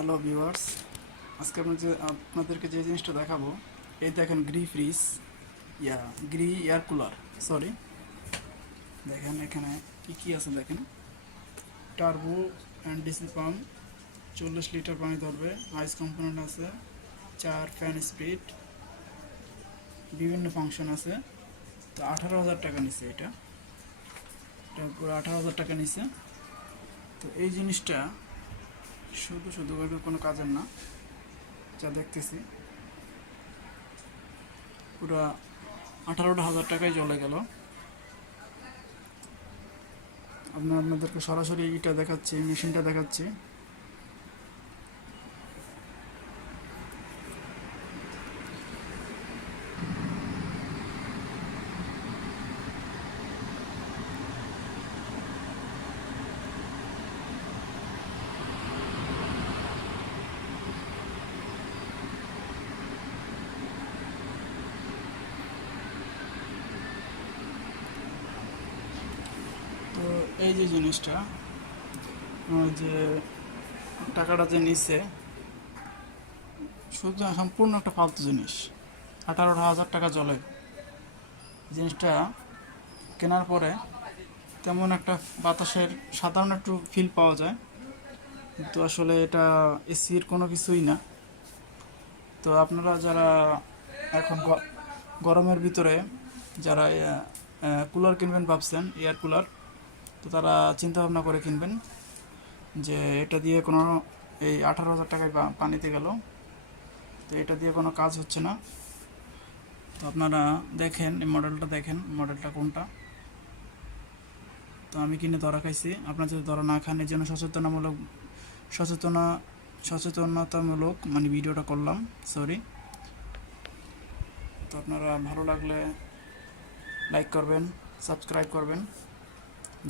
Hello viewers, আজকে আপনাদেরকে যে জিনিসটা দেখাবো, এই দেখেন গ্রি এয়ার কুলার, সরি, দেখেন এখানে কি কি আছে। দেখেন turbo and DC pump, 40 litre পানি ধরবে, আইস কম্পোনেন্ট আছে, 4 ফ্যান স্পিড, বিভিন্ন ফাংশন আছে। তো 18,000 টাকা নিচ্ছে। এটা পুরো 18,000 টাকা নিচ্ছে। তো এই জিনিসটা শুধু কোনো কাজের না, যা দেখতেছি পুরো 18,000 টাকায় চলে গেল। আপনাদেরকে সরাসরি এটা দেখাচ্ছি, মেশিনটা দেখাচ্ছি। তো এই যে জিনিসটা, যে টাকাটা যে নিচ্ছে, শুধু সম্পূর্ণ একটা ফালতু জিনিস। 18,000 টাকা চলে। জিনিসটা কেনার পরে তেমন একটা বাতাসের সাধারণ একটু ফিল পাওয়া যায়, কিন্তু আসলে এটা এসির কোনো কিছুই না। তো আপনারা যারা এখন গরমের ভিতরে যারা কুলার কিনবেন ভাবছেন, এয়ার কুলার, তো তারা চিন্তা ভাবনা করে কিনবেন যে এটা দিয়ে কোনো, এই 18,000 টাকায় পানিতে গেল, তো এটা দিয়ে কোনো কাজ হচ্ছে না। তো আপনারা দেখেন, এই মডেলটা দেখেন, মডেলটা কোনটা। তো আমি কিনে ধরা খাইছি, আপনারা যদি ধরা না খান, এর জন্য সচেতনতামূলক মানে ভিডিওটা করলাম, সরি। তো আপনারা ভালো লাগলে লাইক করবেন, সাবস্ক্রাইব করবেন।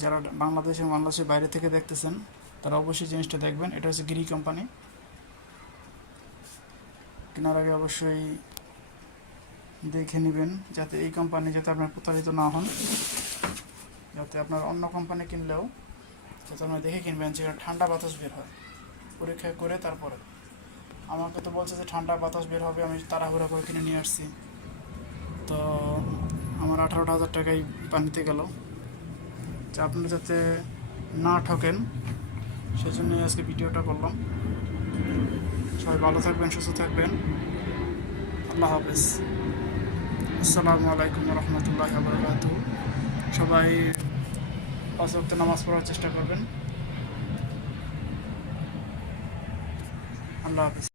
যারা বাংলাদেশের বাইরে থেকে দেখতেছেন, তারা অবশ্যই জিনিসটা দেখবেন। এটা হচ্ছে গ্রি কোম্পানি। কেনার আগে অবশ্যই দেখে নেবেন, যাতে এই কোম্পানি, যাতে আপনার প্রতারিত না হন। যাতে আপনার অন্য কোম্পানি কিনলেও যাতে আপনার দেখে কিনবেন যেটা ঠান্ডা বাতাস বের হয়, পরীক্ষা করে তারপরে। আমাকে তো বলছে যে ঠান্ডা বাতাস বের হবে, আমি তাড়াহুড়া করে কিনে নিয়ে আসছি। তো আমার 18,000 টাকাই পানিতে গেল। যে আপনারা যাতে না ঠকেন, সেজন্যই আজকে ভিডিওটা করলাম। সবাই ভালো থাকবেন, সুস্থ থাকবেন। আল্লাহ হাফেজ। আসসালামু আলাইকুম রহমতুল্লাহি ওয়া বারাকাতুহু। সবাই 5 ওয়াক্ত নামাজ পড়ার চেষ্টা করবেন। আল্লাহ হাফেজ।